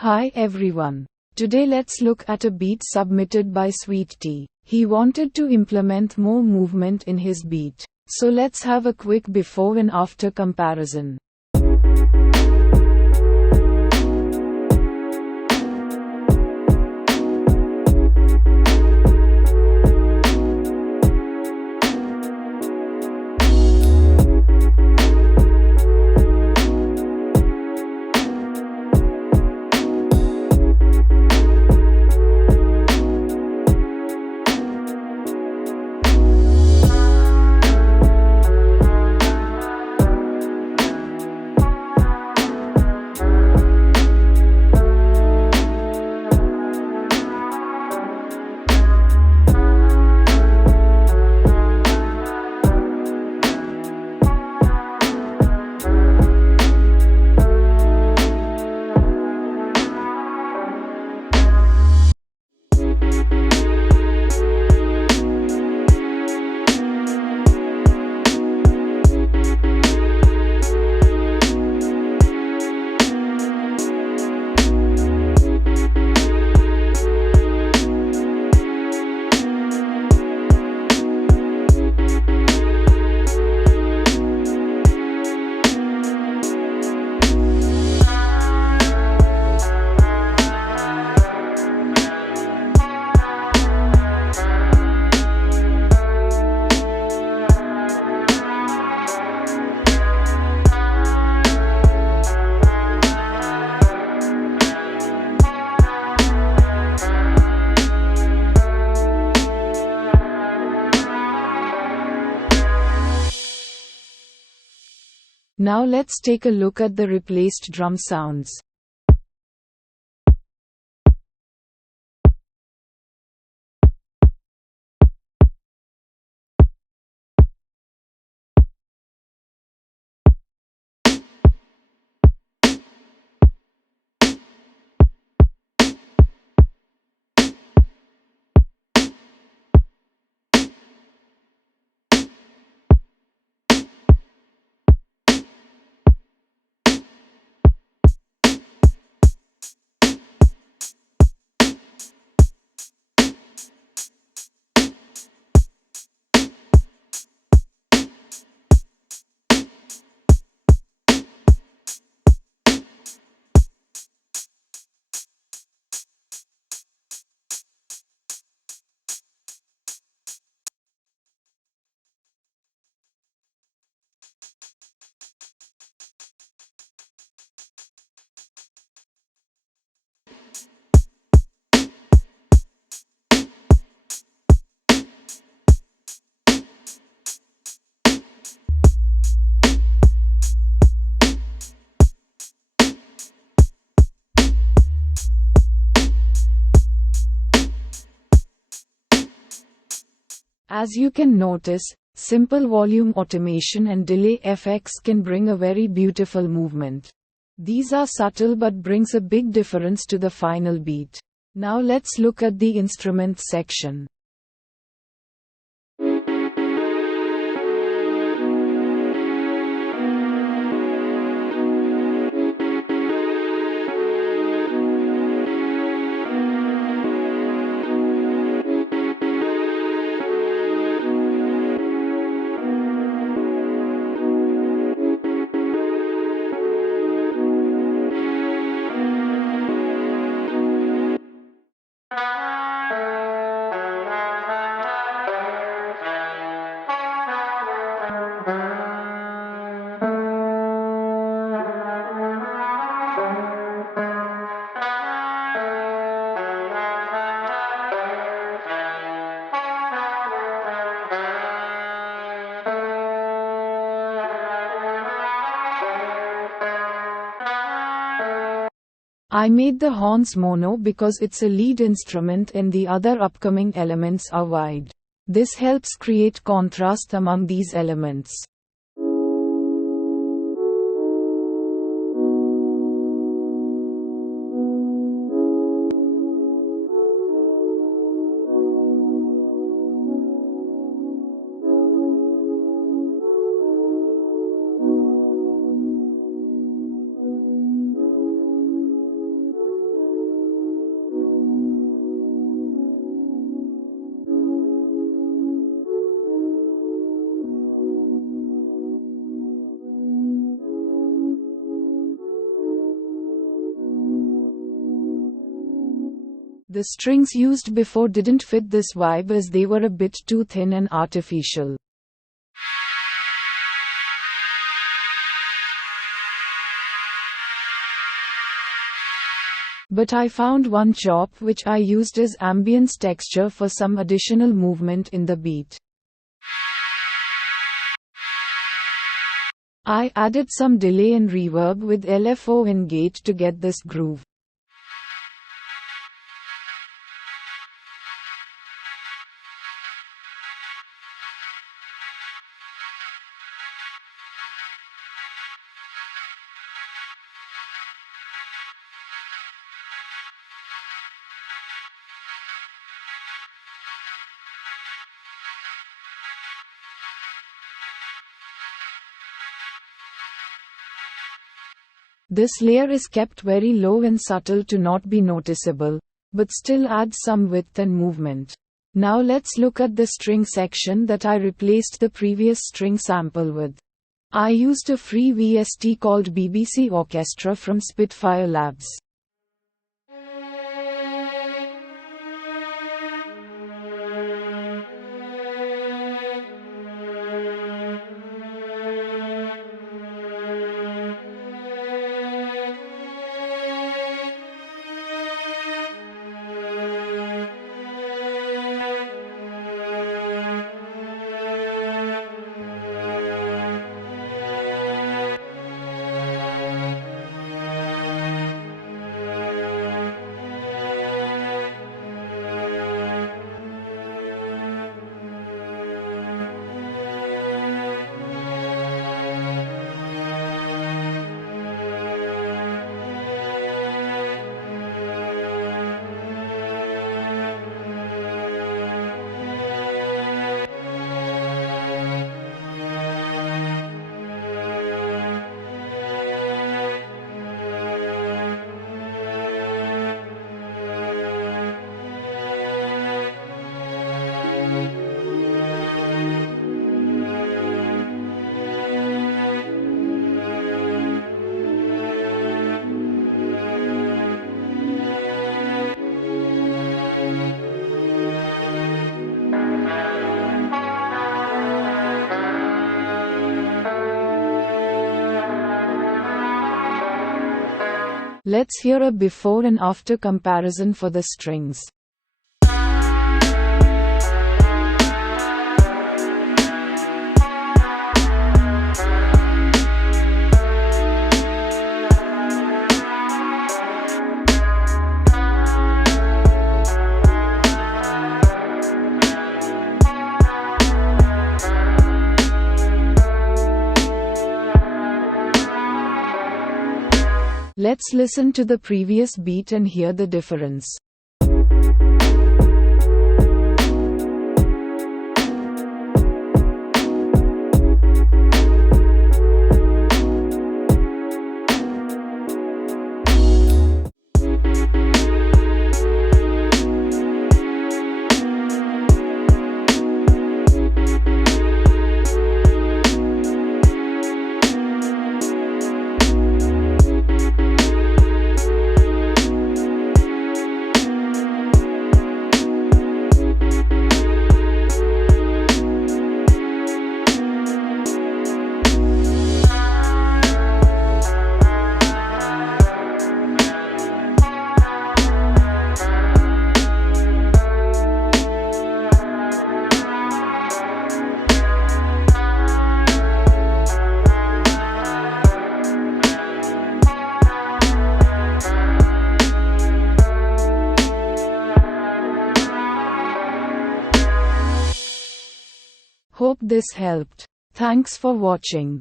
Hi everyone. Today let's look at a beat submitted by Sweet Tea. He wanted to implement more movement in his beat. So let's have a quick before and after comparison. Now let's take a look at the replaced drum sounds. As you can notice, simple volume automation and delay effects can bring a very beautiful movement. These are subtle but brings a big difference to the final beat. Now let's look at the instrument section. I made the horns mono because it's a lead instrument and the other upcoming elements are wide. This helps create contrast among these elements. The strings used before didn't fit this vibe as they were a bit too thin and artificial. But I found one chop which I used as ambience texture for some additional movement in the beat. I added some delay and reverb with LFO in gate to get this groove. This layer is kept very low and subtle to not be noticeable, but still adds some width and movement. Now let's look at the string section that I replaced the previous string sample with. I used a free VST called BBC Orchestra from Spitfire Labs. Let's hear a before and after comparison for the strings. Let's listen to the previous beat and hear the difference. Hope this helped. Thanks for watching.